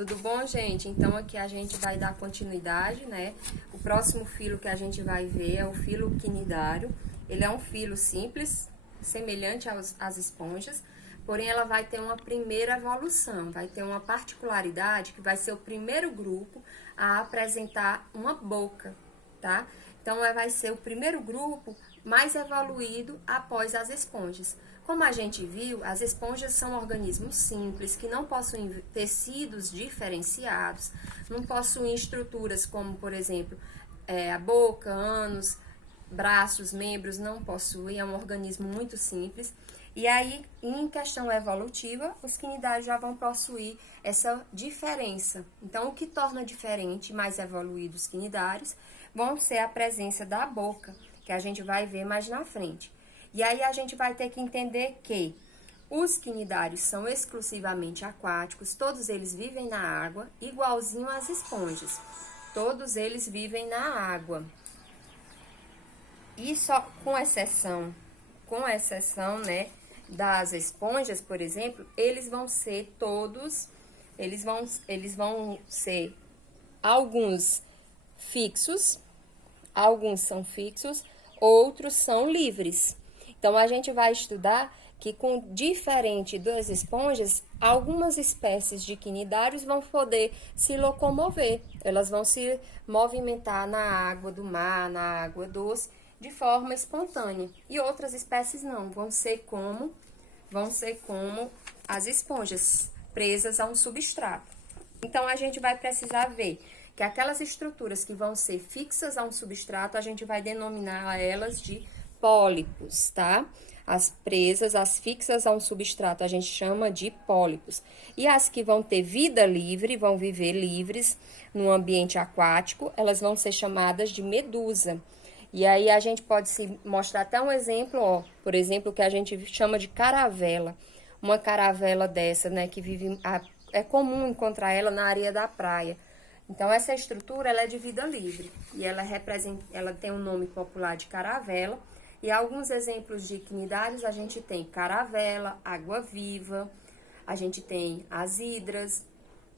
Tudo bom, gente? Então, aqui a gente vai dar continuidade, né? O próximo filo que a gente vai ver é o filo quinidário. Ele é um filo simples, semelhante às esponjas, porém ela vai ter uma primeira evolução, vai ter uma particularidade que vai ser o primeiro grupo a apresentar uma boca, tá? Então, vai ser o primeiro grupo mais evoluído após as esponjas. Como a gente viu, as esponjas são organismos simples, que não possuem tecidos diferenciados, não possuem estruturas como, por exemplo, a boca, ânus, braços, membros, não possuem, é um organismo muito simples. E aí, em questão evolutiva, os quinidários já vão possuir essa diferença. Então, o que torna diferente, mais evoluídos os quinidários, vão ser a presença da boca, que a gente vai ver mais na frente. E aí, a gente vai ter que entender que os quinidários são exclusivamente aquáticos, todos eles vivem na água, igualzinho às esponjas. Todos eles vivem na água. E só com exceção, né, das esponjas, por exemplo, eles vão ser todos, eles vão ser alguns fixos, alguns são fixos, outros são livres. Então, a gente vai estudar que, diferente das esponjas, algumas espécies de quinidários vão poder se locomover. Elas vão se movimentar na água do mar, na água doce, de forma espontânea. E outras espécies não, vão ser como as esponjas, presas a um substrato. Então, a gente vai precisar ver que aquelas estruturas que vão ser fixas a um substrato, a gente vai denominar elas de pólipos, tá? As presas, as fixas a um substrato, a gente chama de pólipos. E as que vão ter vida livre, vão viver livres no ambiente aquático, elas vão ser chamadas de medusa. E aí, a gente pode se mostrar até um exemplo, ó, por exemplo, que a gente chama de caravela. Uma caravela dessa, né, que vive, é comum encontrar ela na areia da praia. Então, essa estrutura, ela é de vida livre. E ela tem um nome popular de caravela. E alguns exemplos de quinidários, a gente tem caravela, água-viva, a gente tem as hidras,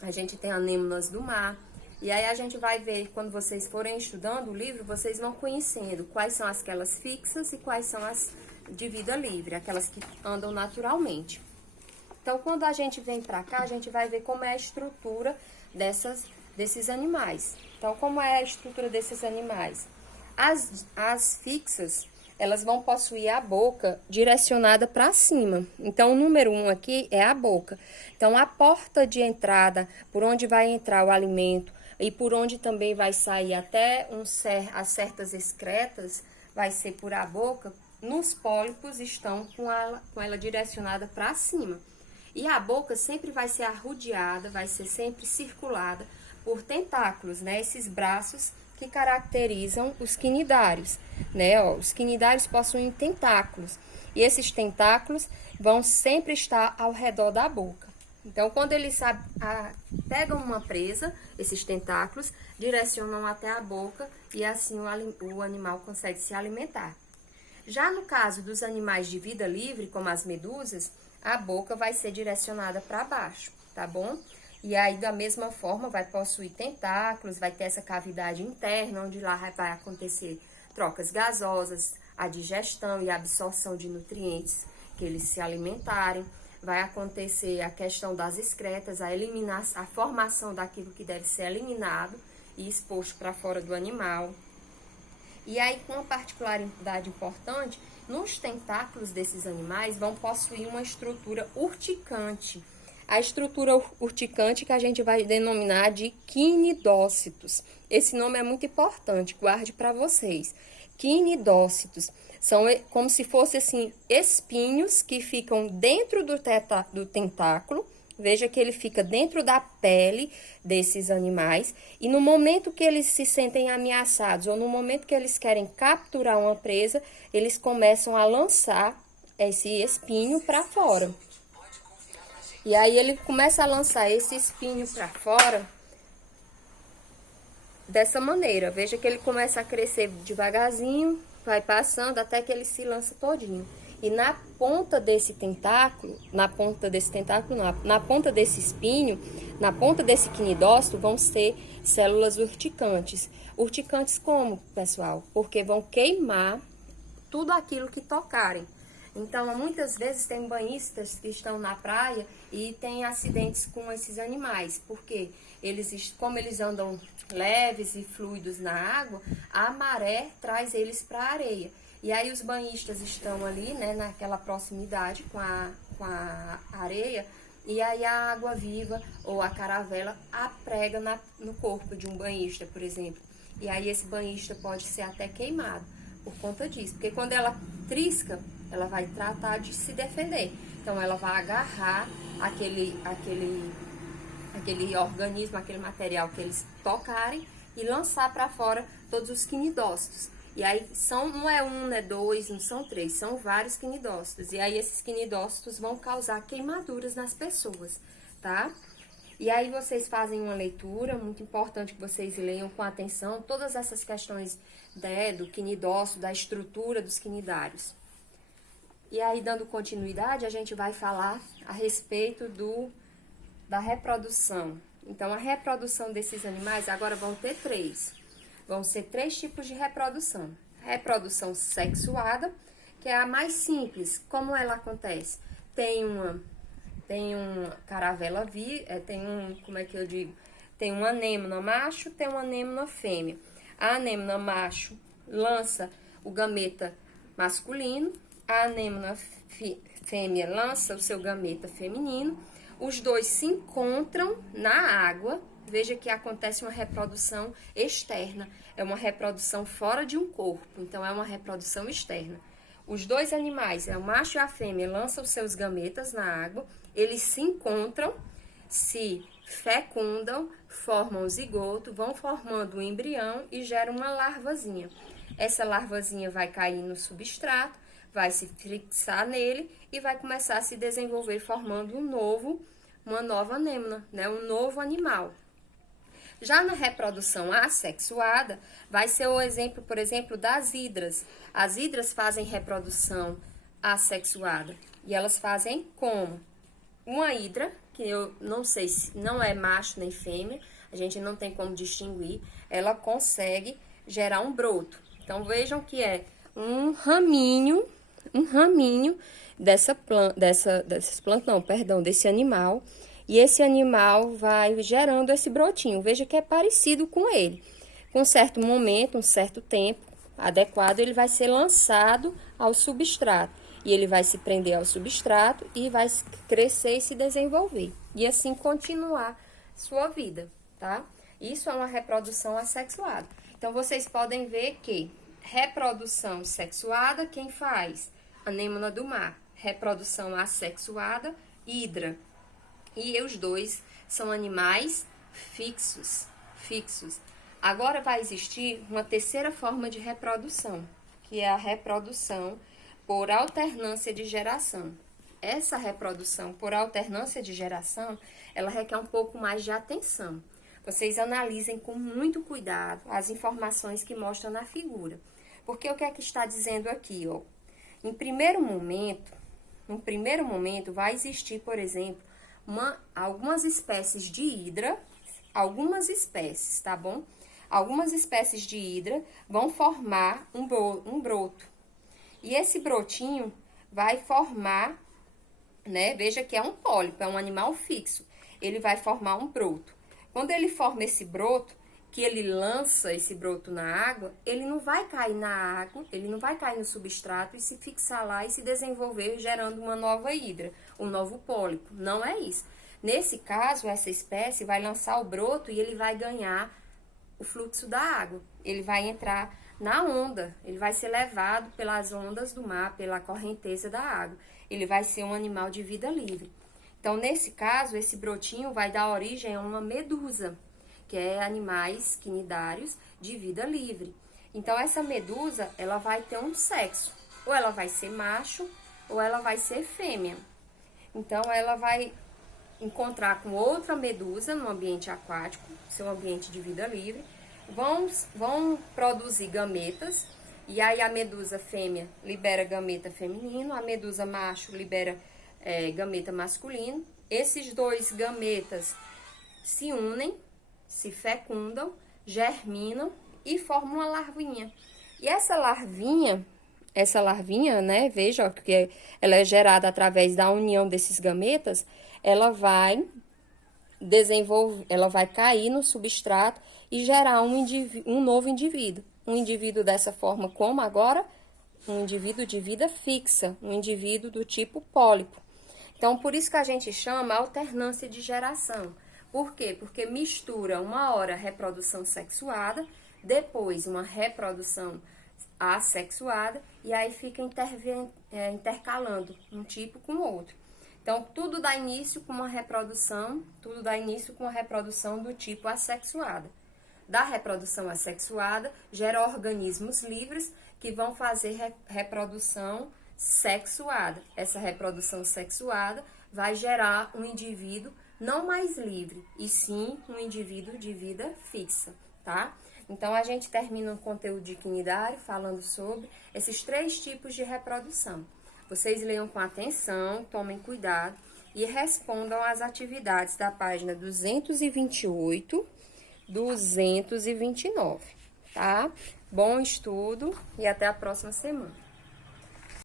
a gente tem anêmonas do mar. E aí, a gente vai ver, quando vocês forem estudando o livro, vocês vão conhecendo quais são aquelas fixas e quais são as de vida livre, aquelas que andam naturalmente. Então, quando a gente vem pra cá, a gente vai ver como é a estrutura desses animais. Então, como é a estrutura desses animais? As fixas, elas vão possuir a boca direcionada para cima. Então, o número 1 aqui é a boca. Então, a porta de entrada, por onde vai entrar o alimento e por onde também vai sair até as certas excretas, vai ser por a boca. Nos pólipos estão com ela direcionada para cima. E a boca sempre vai ser arrodeada, vai ser sempre circulada por tentáculos, né? Esses braços que caracterizam os quinidários, né? Ó, os quinidários possuem tentáculos e esses tentáculos vão sempre estar ao redor da boca. Então, quando eles pegam uma presa, esses tentáculos direcionam até a boca e assim o animal consegue se alimentar. Já no caso dos animais de vida livre, como as medusas, a boca vai ser direcionada para baixo, tá bom? E aí, da mesma forma, vai possuir tentáculos, vai ter essa cavidade interna, onde lá vai acontecer trocas gasosas, a digestão e a absorção de nutrientes que eles se alimentarem. Vai acontecer a questão das excretas, a formação daquilo que deve ser eliminado e exposto para fora do animal. E aí, com uma particularidade importante, nos tentáculos desses animais vão possuir uma estrutura urticante. A estrutura urticante que a gente vai denominar de quinidócitos. Esse nome é muito importante, guarde para vocês. Quinidócitos são como se fossem assim, espinhos que ficam dentro do tentáculo. Veja que ele fica dentro da pele desses animais. E no momento que eles se sentem ameaçados ou no momento que eles querem capturar uma presa, eles começam a lançar esse espinho para fora. E aí, ele começa a lançar esse espinho para fora dessa maneira. Veja que ele começa a crescer devagarzinho, vai passando até que ele se lança todinho. E na ponta desse tentáculo, na ponta desse espinho, na ponta desse quinidócito vão ser células urticantes. Urticantes como, pessoal? Porque vão queimar tudo aquilo que tocarem. Então, muitas vezes tem banhistas que estão na praia e tem acidentes com esses animais, porque como eles andam leves e fluidos na água, a maré traz eles para a areia. E aí os banhistas estão ali, né, naquela proximidade com a areia, e aí a água viva ou a caravela aprega no corpo de um banhista, por exemplo. E aí esse banhista pode ser até queimado por conta disso, porque quando ela trisca, ela vai tratar de se defender. Então ela vai agarrar aquele organismo, aquele material que eles tocarem e lançar para fora todos os quinidócitos. E aí não é um, não é dois, não são três, são vários quinidócitos. E aí esses quinidócitos vão causar queimaduras nas pessoas, tá? E aí vocês fazem uma leitura, muito importante que vocês leiam com atenção todas essas questões, né, do quinidócito, da estrutura dos quinidários. E aí, dando continuidade, a gente vai falar a respeito da reprodução. Então, a reprodução desses animais agora vão ter três. Vão ser três tipos de reprodução. Reprodução sexuada, que é a mais simples. Como ela acontece? Tem uma caravela tem uma anêmona macho, tem uma anêmona fêmea. A anêmona macho lança o gameta masculino, a anêmona fêmea lança o seu gameta feminino, os dois se encontram na água. Veja que acontece uma reprodução externa, é uma reprodução fora de um corpo, então é uma reprodução externa. Os dois animais, o macho e a fêmea, lançam seus gametas na água, eles se encontram, se fecundam, formam o zigoto, vão formando um embrião e geram uma larvazinha. Essa larvazinha vai cair no substrato, vai se fixar nele e vai começar a se desenvolver, formando uma nova anêmona, né? Um novo animal. Já na reprodução assexuada, vai ser o exemplo, por exemplo, das hidras. As hidras fazem reprodução assexuada. E elas fazem como? Uma hidra, que eu não sei se não é macho nem fêmea, a gente não tem como distinguir, ela consegue gerar um broto. Então, vejam que é um raminho desse animal. E esse animal vai gerando esse brotinho. Veja que é parecido com ele. Com um certo momento, um certo tempo adequado, ele vai ser lançado ao substrato. E ele vai se prender ao substrato e vai crescer e se desenvolver. E assim continuar sua vida, tá? Isso é uma reprodução assexuada. Então, vocês podem ver que reprodução sexuada, quem faz? Anêmona do mar. Reprodução assexuada, hidra. E os dois são animais fixos. Agora vai existir uma terceira forma de reprodução, que é a reprodução por alternância de geração. Essa reprodução por alternância de geração, ela requer um pouco mais de atenção. Vocês analisem com muito cuidado as informações que mostram na figura. Porque o que é que está dizendo aqui, ó? Num primeiro momento vai existir, por exemplo, algumas espécies de hidra, algumas espécies, tá bom? Algumas espécies de hidra vão formar um broto. E esse brotinho vai formar, né? Veja que é um pólipo, é um animal fixo. Ele vai formar um broto. Quando ele forma esse broto, que ele lança esse broto na água, ele não vai cair na água, ele não vai cair no substrato e se fixar lá e se desenvolver gerando uma nova hidra, um novo pólipo. Não é isso. Nesse caso, essa espécie vai lançar o broto e ele vai ganhar o fluxo da água. Ele vai entrar na onda, ele vai ser levado pelas ondas do mar, pela correnteza da água. Ele vai ser um animal de vida livre. Então, nesse caso, esse brotinho vai dar origem a uma medusa, que é animais quinidários de vida livre. Então, essa medusa, ela vai ter um sexo. Ou ela vai ser macho, ou ela vai ser fêmea. Então, ela vai encontrar com outra medusa no ambiente aquático, seu ambiente de vida livre. Vão produzir gametas. E aí a medusa fêmea libera gameta feminino, a medusa macho libera gameta masculino. Esses dois gametas se unem, se fecundam, germinam e formam uma larvinha. E essa larvinha, né, veja, ó, que ela é gerada através da união desses gametas, ela vai cair no substrato e gerar um novo indivíduo. Um indivíduo dessa forma como agora? Um indivíduo de vida fixa, um indivíduo do tipo pólipo. Então, por isso que a gente chama alternância de geração. Por quê? Porque mistura uma hora reprodução sexuada, depois uma reprodução assexuada, e aí fica intercalando um tipo com o outro. Então, tudo dá início com uma reprodução, do tipo assexuada. Da reprodução assexuada, gera organismos livres que vão fazer reprodução sexuada. Essa reprodução sexuada vai gerar um indivíduo não mais livre, e sim um indivíduo de vida fixa, tá? Então, a gente termina o conteúdo de quinidário falando sobre esses 3 tipos de reprodução. Vocês leiam com atenção, tomem cuidado e respondam às atividades da página 228, 229, tá? Bom estudo e até a próxima semana.